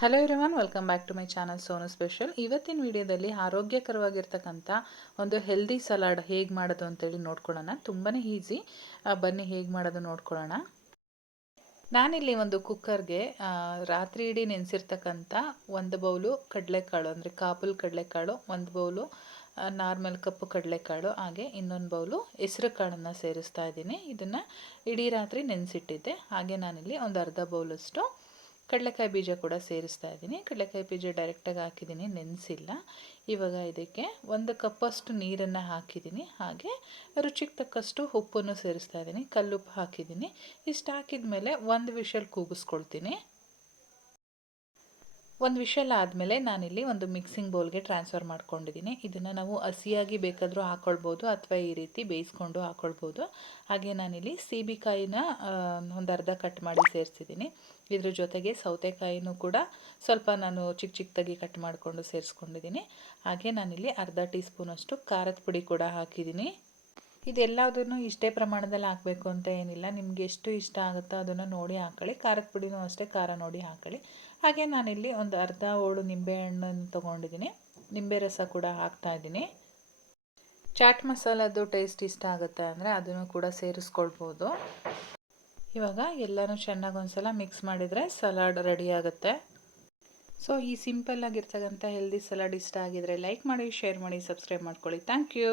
Hello everyone welcome back to my channel Sonu special ಇವತ್ತಿನ ವಿಡಿಯೋದಲ್ಲಿ ಆರೋಗ್ಯಕರವಾಗಿರ್ತಕ್ಕಂಥ ಒಂದು ಹೆಲ್ದಿ ಸಲಾಡ್ ಹೇಗೆ ಮಾಡೋದು ಅಂತೇಳಿ ನೋಡ್ಕೊಳ್ಳೋಣ. ತುಂಬಾ ಈಸಿ ಬನ್ನಿ ಹೇಗೆ ಮಾಡೋದು ನೋಡ್ಕೊಳ್ಳೋಣ. ನಾನಿಲ್ಲಿ ಒಂದು ಕುಕ್ಕರ್ಗೆ ರಾತ್ರಿ ಇಡೀ ನೆನೆಸಿರ್ತಕ್ಕಂಥ ಒಂದು ಬೌಲು ಕಡಲೆಕಾಳು, ಅಂದರೆ ಕಾಪುಲ್ ಕಡಲೆಕಾಳು, ಒಂದು ಬೌಲು ನಾರ್ಮಲ್ ಕಪ್ಪು ಕಡಲೆಕಾಳು, ಹಾಗೆ ಇನ್ನೊಂದು ಬೌಲು ಹೆಸರು ಕಾಳನ್ನು ಸೇರಿಸ್ತಾ ಇದ್ದೀನಿ. ಇದನ್ನು ಇಡೀ ರಾತ್ರಿ ನೆನೆಸಿಟ್ಟಿದ್ದೆ. ಹಾಗೆ ನಾನಿಲ್ಲಿ ಒಂದು ಅರ್ಧ ಬೌಲಷ್ಟು ಕಡಲೆಕಾಯಿ ಬೀಜ ಕೂಡ ಸೇರಿಸ್ತಾ ಇದ್ದೀನಿ. ಕಡಲೆಕಾಯಿ ಬೀಜ ಡೈರೆಕ್ಟಾಗಿ ಹಾಕಿದ್ದೀನಿ, ನೆನೆಸಿಲ್ಲ. ಇವಾಗ ಇದಕ್ಕೆ ಒಂದು ಕಪ್ಪಷ್ಟು ನೀರನ್ನು ಹಾಕಿದ್ದೀನಿ. ಹಾಗೆ ರುಚಿಗೆ ತಕ್ಕಷ್ಟು ಉಪ್ಪನ್ನು ಸೇರಿಸ್ತಾ ಇದ್ದೀನಿ. ಕಲ್ಲುಪ್ಪು ಹಾಕಿದ್ದೀನಿ. ಇಷ್ಟು ಹಾಕಿದ ಮೇಲೆ ಒಂದು ವಿಷಲ್ ಕೂಗಿಸ್ಕೊಳ್ತೀನಿ. ಒಂದು ವಿಷಲ್ ಆದಮೇಲೆ ನಾನಿಲ್ಲಿ ಒಂದು ಮಿಕ್ಸಿಂಗ್ ಬೌಲ್ಗೆ ಟ್ರಾನ್ಸ್ಫರ್ ಮಾಡ್ಕೊಂಡಿದ್ದೀನಿ. ಇದನ್ನು ನಾವು ಹಸಿಯಾಗಿ ಬೇಕಾದರೂ ಹಾಕ್ಕೊಳ್ಬೋದು ಅಥವಾ ಈ ರೀತಿ ಬೇಯಿಸ್ಕೊಂಡು ಹಾಕ್ಕೊಳ್ಬೋದು ಹಾಗೆ ನಾನಿಲ್ಲಿ ಸೀಬೆಕಾಯಿನ ಒಂದು ಅರ್ಧ ಕಟ್ ಮಾಡಿ ಸೇರಿಸಿದ್ದೀನಿ. ಇದ್ರ ಜೊತೆಗೆ ಸೌತೆಕಾಯಿನೂ ಕೂಡ ಸ್ವಲ್ಪ ನಾನು ಚಿಕ್ಕ ಚಿಕ್ಕದಾಗಿ ಕಟ್ ಮಾಡಿಕೊಂಡು ಸೇರಿಸ್ಕೊಂಡಿದ್ದೀನಿ. ಹಾಗೆ ನಾನಿಲ್ಲಿ ಅರ್ಧ ಟೀ ಸ್ಪೂನಷ್ಟು ಖಾರದ ಪುಡಿ ಕೂಡ ಹಾಕಿದ್ದೀನಿ. ಇದೆಲ್ಲದನ್ನು ಇಷ್ಟೇ ಪ್ರಮಾಣದಲ್ಲಿ ಹಾಕಬೇಕು ಅಂತ ಏನಿಲ್ಲ. ನಿಮಗೆ ಎಷ್ಟು ಇಷ್ಟ ಆಗುತ್ತೋ ಅದನ್ನು ನೋಡಿ ಹಾಕೊಳ್ಳಿ. ಖಾರದ ಪುಡಿನೂ ಅಷ್ಟೇ, ಖಾರ ನೋಡಿ ಹಾಕೊಳ್ಳಿ. ಹಾಗೆ ನಾನಿಲ್ಲಿ ಒಂದು ಅರ್ಧ ಹೋಳು ನಿಂಬೆಹಣ್ಣನ್ನು ತೊಗೊಂಡಿದ್ದೀನಿ. ನಿಂಬೆ ರಸ ಕೂಡ ಹಾಕ್ತಾಯಿದ್ದೀನಿ ಚಾಟ್ ಮಸಾಲದ್ದು ಟೇಸ್ಟ್ ಇಷ್ಟ ಆಗುತ್ತೆ ಅಂದರೆ ಅದನ್ನು ಕೂಡ ಸೇರಿಸ್ಕೊಳ್ಬೋದು. ಇವಾಗ ಎಲ್ಲನೂ ಚೆನ್ನಾಗಿ ಒಂದ್ಸಲ ಮಿಕ್ಸ್ ಮಾಡಿದರೆ ಸಲಾಡ್ ರೆಡಿ ಆಗುತ್ತೆ. ಸೊ, ಈ ಸಿಂಪಲ್ ಆಗಿರ್ತಕ್ಕಂಥ ಹೆಲ್ದಿ ಸಲಾಡ್ ಇಷ್ಟ ಆಗಿದರೆ ಲೈಕ್ ಮಾಡಿ, ಶೇರ್ ಮಾಡಿ, ಸಬ್ಸ್ಕ್ರೈಬ್ ಮಾಡ್ಕೊಳ್ಳಿ. Thank you.